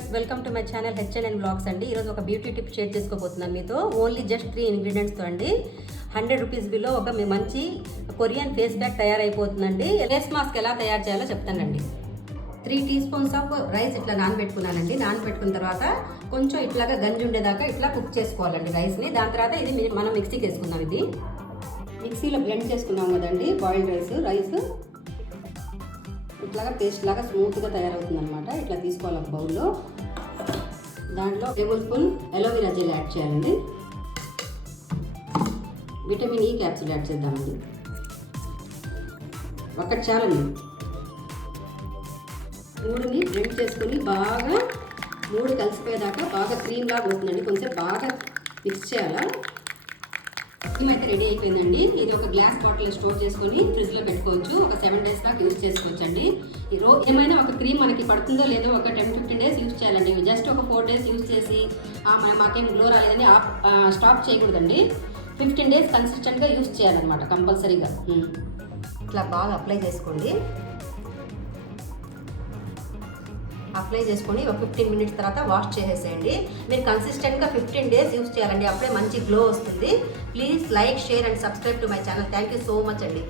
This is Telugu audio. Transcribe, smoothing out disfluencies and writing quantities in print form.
Viewers, welcome to my channel HNN blogs అండి. ఈరోజు ఒక బ్యూటీ టిప్ షేర్ చేసుకోబోతున్నాను మీతో. ఓన్లీ జస్ట్ 3 ఇంగ్రీడియంట్స్తో అండి 100 రూపీస్ బిలో ఒక మంచి కొరియన్ ఫేస్ ప్యాక్ తయారైపోతుందండి. ఫేస్ మాస్క్ ఎలా తయారు చేయాలో చెప్తానండి. 3 టీ స్పూన్స్ ఆఫ్ రైస్ ఇట్లా నానబెట్టుకున్నానండి. నానబెట్టుకున్న తర్వాత కొంచెం ఇట్లాగా గంజి ఉండేదాకా ఇట్లా కుక్ చేసుకోవాలండి రైస్ని. దాని తర్వాత ఇది మనం మిక్సీకి వేసుకుందాం. ఇది మిక్సీలో బ్లెండ్ చేసుకున్నాం కదండి బాయిల్డ్ రైస్ ఇట్లాగా పేస్ట్ లాగా స్మూత్గా తయారవుతుంది అనమాట. ఇట్లా తీసుకోవాలి ఒక బౌల్లో. దాంట్లో table spoon aloe vera gel add చేయాలండి. విటమిన్ ఈ క్యాప్సూల్ యాడ్ చేద్దామండి. ఒకటి చాలండి. మూడుని బ్లెండ్ చేసుకుని బాగా మూడు కలిసిపోయేదాకా బాగా క్రీమ్ లాగా అవుతుందండి. కొంచెం బాగా మిక్స్ చేయాలా. క్రీమ్ అయితే రెడీ అయిపోయిందండి. ఇది ఒక గ్లాస్ బాటిల్ స్టోర్ చేసుకొని ఫ్రిడ్జ్లో పెట్టుకోవచ్చు. ఒక 7 days దాకా యూజ్ చేసుకోవచ్చు అండి. ఏమైనా ఒక క్రీమ్ మనకి పడుతుందో లేదో ఒక 10-15 days యూజ్ చేయాలండి. జస్ట్ ఒక 4 days యూజ్ చేసి మాకేం గ్లో రాలేదని స్టాప్ చేయకూడదండి. 15 days కన్సిస్టెంట్గా యూజ్ చేయాలన్నమాట కంపల్సరీగా. ఇట్లా బాగా అప్లై చేసుకొని ఒక 15 minutes తర్వాత వాష్ చేసేసేయండి. మీరు కన్సిస్టెంట్గా 15 days యూజ్ చేయాలండి. అప్పుడే మంచి గ్లో వస్తుంది. Please like, share and subscribe to my channel. Thank you so much అండి.